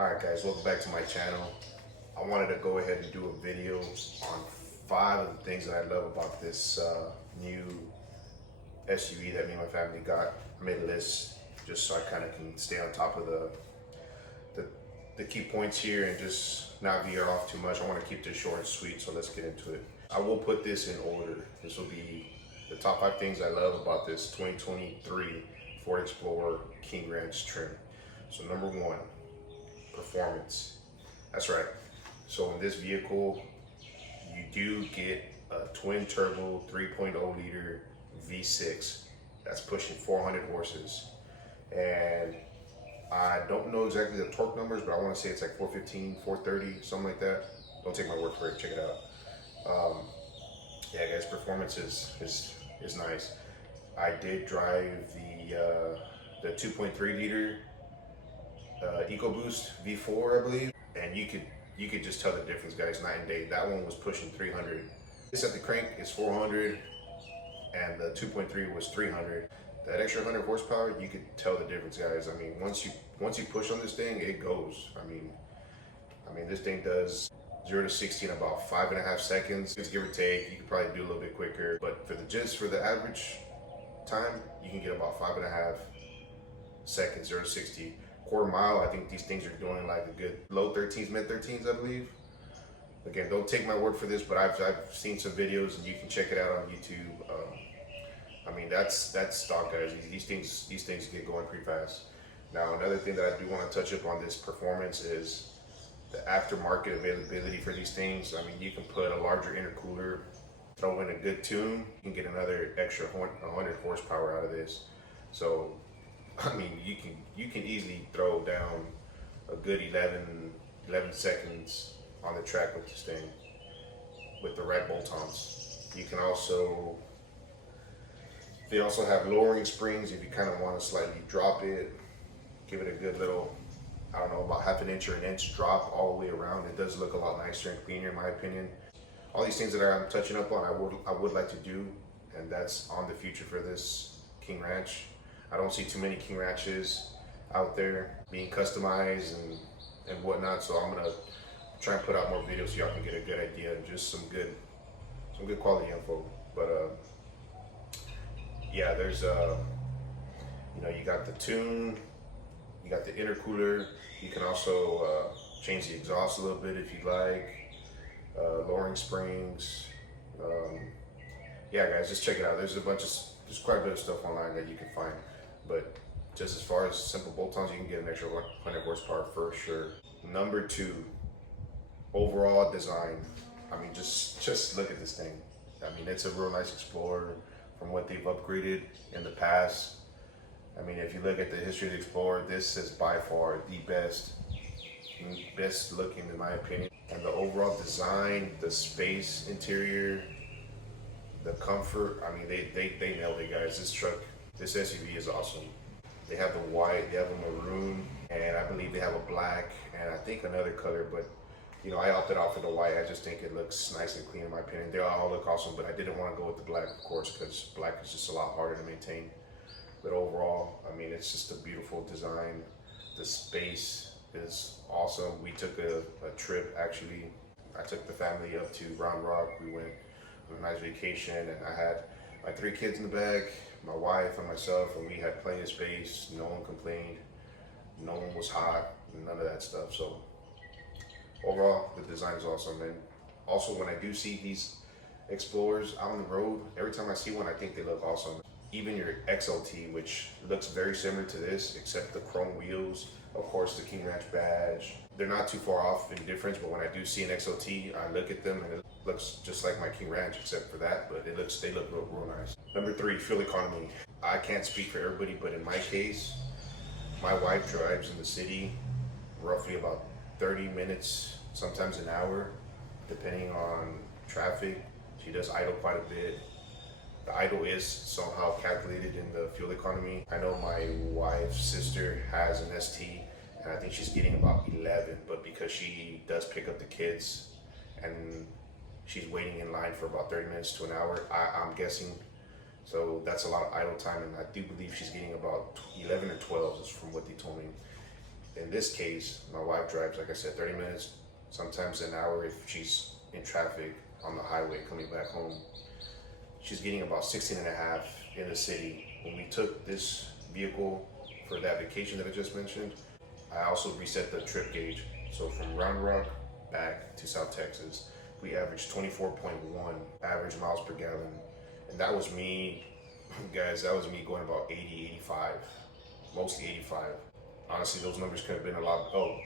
Alright guys, welcome back to my channel. I wanted to go ahead and do a video on 5 of the things that I love about this new SUV that me and my family got. I made a list just so I kind of can stay on top of the key points here and just not veer off too much. I want to keep this short and sweet, so let's get into it. I will put this in order. This will be the top 5 things I love about this 2023 Ford Explorer King Ranch trim. So number 1, performance. That's right. So in this vehicle, you do get a twin turbo 3.0 liter V6 that's pushing 400 horses. And I don't know exactly the torque numbers, but I want to say it's like 415, 430, something like that. Don't take my word for it, check it out. Yeah guys, performance is nice. I did drive the 2.3 liter EcoBoost V4, I believe, and you could just tell the difference, guys, night and day. That one was pushing 300. This at the crank is 400, and the 2.3 was 300. That extra 100 horsepower, you could tell the difference, guys. I mean, once you push on this thing, it goes. I mean, this thing does 0 to 60 in about 5.5 seconds. It's give or take. You could probably do a little bit quicker, but for the average time, you can get about 5.5 seconds, 0 to 60. Quarter mile, I think these things are doing like a good low 13s, mid 13s, I believe. Again, don't take my word for this, but I've seen some videos and you can check it out on YouTube. I mean, that's stock, guys. These things get going pretty fast. Now, another thing that I do want to touch up on this performance is the aftermarket availability for these things. I mean, you can put a larger intercooler, throw in a good tune, you can get another extra 100 horsepower out of this. So I mean, you can easily throw down a good 11 seconds on the track with this thing with the right bolt-ons. You can also, they also have lowering springs if you kind of want to slightly drop it, give it a good little, I don't know, about half an inch or an inch drop all the way around. It does look a lot nicer and cleaner in my opinion. All these things that I'm touching up on, I would like to do, and that's on the future for this King Ranch. I don't see too many King Ranches out there being customized and whatnot, so I'm gonna try and put out more videos so y'all can get a good idea and just some good quality info. But yeah, there's you know, you got the tune, you got the intercooler. You can also change the exhaust a little bit if you like. Lowering springs. Yeah, guys, just check it out. There's quite a bit of stuff online that you can find. But just as far as simple bolt-ons, you can get an extra 100 horsepower for sure. Number 2, overall design. I mean, just look at this thing. I mean, it's a real nice Explorer from what they've upgraded in the past. I mean, if you look at the history of the Explorer, this is by far the best looking in my opinion. And the overall design, the space, interior, the comfort, I mean, they nailed it, guys. This SUV is awesome. They have the white, they have a maroon, and I believe they have a black, and I think another color, but you know, I opted out for the white. I just think it looks nice and clean in my opinion. They all look awesome, but I didn't want to go with the black, of course, because black is just a lot harder to maintain. But overall, I mean, it's just a beautiful design. The space is awesome. We took a trip, actually. I took the family up to Round Rock. We went on a nice vacation, and I had my 3 kids in the back, my wife and myself, and we had plenty of space. No one complained. No one was hot, none of that stuff. So overall, the design is awesome. And also, when I do see these Explorers out on the road, every time I see one, I think they look awesome. Even your XLT, which looks very similar to this, except the chrome wheels, of course the King Ranch badge. They're not too far off in difference, but when I do see an XLT, I look at them and it looks just like my King Ranch, except for that, but they look real nice. Number 3, fuel economy. I can't speak for everybody, but in my case, my wife drives in the city roughly about 30 minutes, sometimes an hour, depending on traffic. She does idle quite a bit. The idle is somehow calculated in the fuel economy. I know my wife's sister has an ST, and I think she's getting about 11, but because she does pick up the kids and she's waiting in line for about 30 minutes to an hour, I'm guessing. So that's a lot of idle time, and I do believe she's getting about 11 or 12 is from what they told me. In this case, my wife drives, like I said, 30 minutes, sometimes an hour if she's in traffic on the highway coming back home. She's getting about 16 and a half in the city. When we took this vehicle for that vacation that I just mentioned, I also reset the trip gauge. So from Round Rock back to South Texas, we averaged 24.1 average miles per gallon. And that was me, guys, that was me going about 80, 85, mostly 85. Honestly, those numbers could have been a lot. Oh,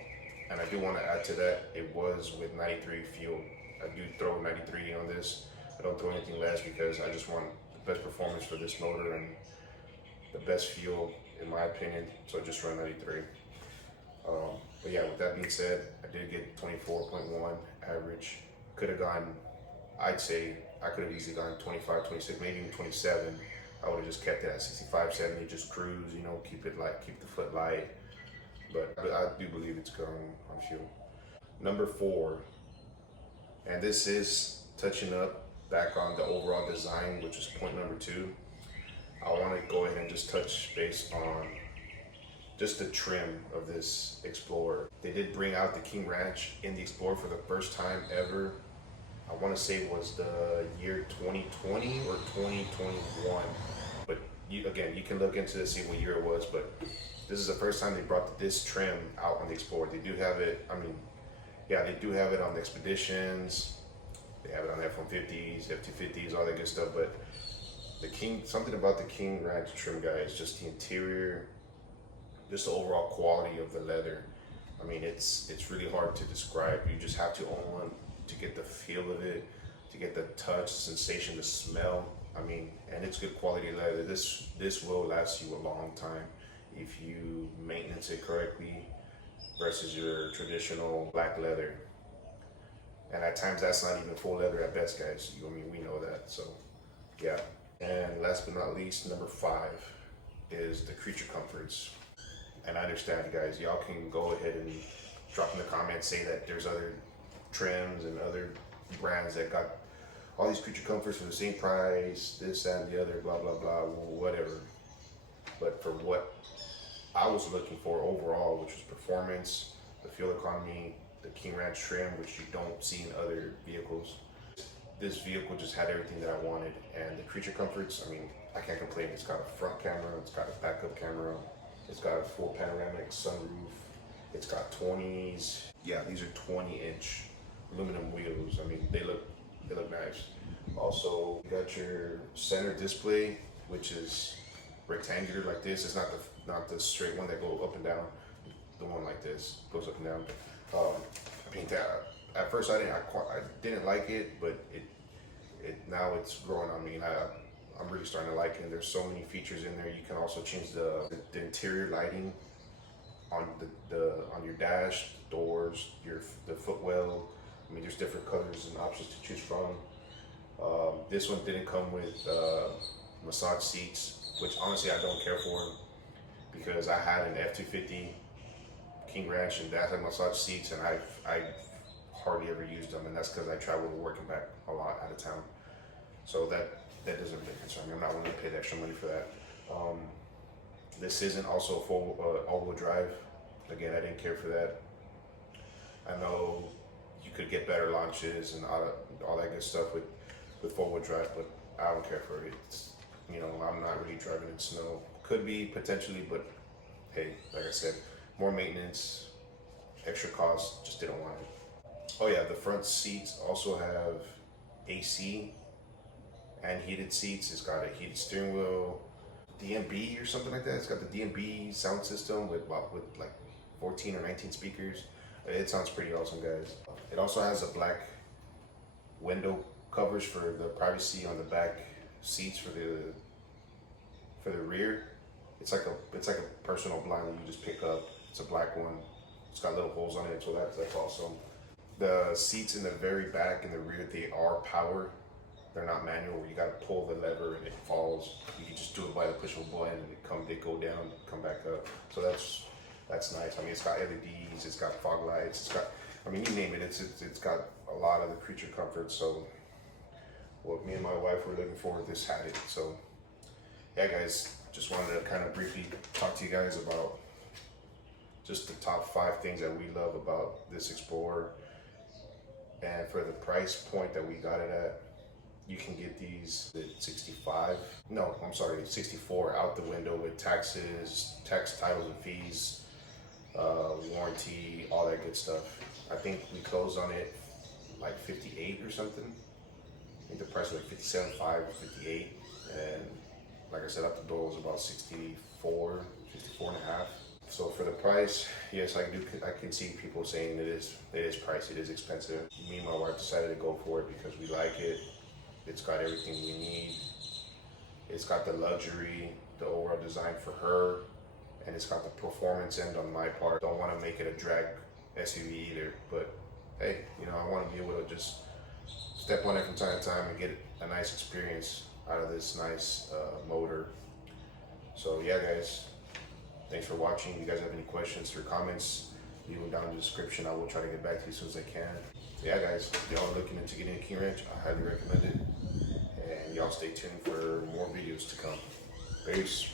and I do want to add to that, it was with 93 fuel. I do throw 93 on this. I don't throw anything less because I just want the best performance for this motor and the best fuel, in my opinion. So I just run 93. But yeah, with that being said, I did get 24.1 average. Could have gone, I'd say, I could have easily gone 25, 26, maybe even 27. I would have just kept it at 65, 70, just cruise, you know, keep it light, keep the foot light. But I do believe it's going on fuel. Number 4, and this is touching up back on the overall design, which is point number 2. I want to go ahead and just touch base on just the trim of this Explorer. They did bring out the King Ranch in the Explorer for the first time ever. I want to say it was the year 2020 or 2021. But you can look into this, see what year it was. But this is the first time they brought this trim out on the Explorer. They do have it, I mean, yeah, they do have it on the Expeditions. They have it on the F-150s, F-250s, all that good stuff. But something about the King Ranch trim, guys, just the interior, just the overall quality of the leather. I mean, it's really hard to describe. You just have to own one to get the feel of it, to get the touch, sensation, the smell. I mean, and it's good quality leather. This will last you a long time if you maintenance it correctly versus your traditional black leather. And at times that's not even full leather at best, guys. I mean, we know that. So yeah. And last but not least, number 5 is the creature comforts. And I understand, guys, y'all can go ahead and drop in the comments, say that there's other trims and other brands that got all these creature comforts for the same price, this, that, and the other, blah, blah, blah, whatever. But for what I was looking for overall, which was performance, the fuel economy, the King Ranch trim, which you don't see in other vehicles, this vehicle just had everything that I wanted. And the creature comforts, I mean, I can't complain. It's got a front camera, it's got a backup camera, it's got a full panoramic sunroof, it's got 20s. Yeah, these are 20-inch aluminum wheels. I mean, they look nice. Also, you got your center display, which is rectangular like this. It's not the straight one that goes up and down. The one like this goes up and down. I mean, at first I didn't like it, but it now it's growing on me, and I'm really starting to like it. There's so many features in there. You can also change the interior lighting on on your dash, doors, the footwell. I mean, there's different colors and options to choose from. This one didn't come with massage seats, which honestly I don't care for, because I had an F-250 King Ranch and that had massage seats, and I hardly ever used them, and that's because I travel to work and back a lot out of town. So that doesn't really concern me. I'm not willing to pay the extra money for that. This isn't also full all-wheel drive. Again, I didn't care for that. I know you could get better launches and all that good stuff with four-wheel drive, but I don't care for it. You know, I'm not really driving in snow. Could be potentially, but hey, like I said, more maintenance, extra cost, just didn't want it. Oh yeah, the front seats also have AC and heated seats. It's got a heated steering wheel, DMB or something like that. It's got the DMB sound system with like 14 or 19 speakers. It sounds pretty awesome, guys. It also has a black window covers for the privacy on the back seats for the rear. It's like a personal blind that you just pick up. It's a black one. It's got little holes on it, so that's awesome. The seats in the very back and the rear, they are power. They're not manual where you gotta pull the lever and it falls. You can just do it by the push of a button and they go down, come back up. So that's nice. I mean, it's got LEDs, it's got fog lights, I mean, you name it. It's got a lot of the creature comforts. So what me and my wife were looking for, this had it. So yeah, guys, just wanted to kind of briefly talk to you guys about just the top 5 things that we love about this Explorer. And for the price point that we got it at, you can get these at 65. No, I'm sorry, 64 out the window with taxes, tax, titles, and fees, warranty, all that good stuff. I think we closed on it like 58 or something. I think the price was like 57.5 or 58, and like I said, up the door was about 64 and a half. So for the price, yes, I can see people saying it is pricey, it is expensive. Me and my wife decided to go for it because we like it. It's got everything we need. It's got the luxury, the overall design for her, and it's got the performance end on my part. Don't want to make it a drag SUV either, but hey, you know, I want to be able to just step on it from time to time and get a nice experience out of this nice motor. So yeah, guys, thanks for watching. If you guys have any questions or comments, leave them down in the description. I will try to get back to you as soon as I can. So yeah, guys, if y'all are looking into getting a King Ranch, I highly recommend it. And y'all stay tuned for more videos to come. Peace.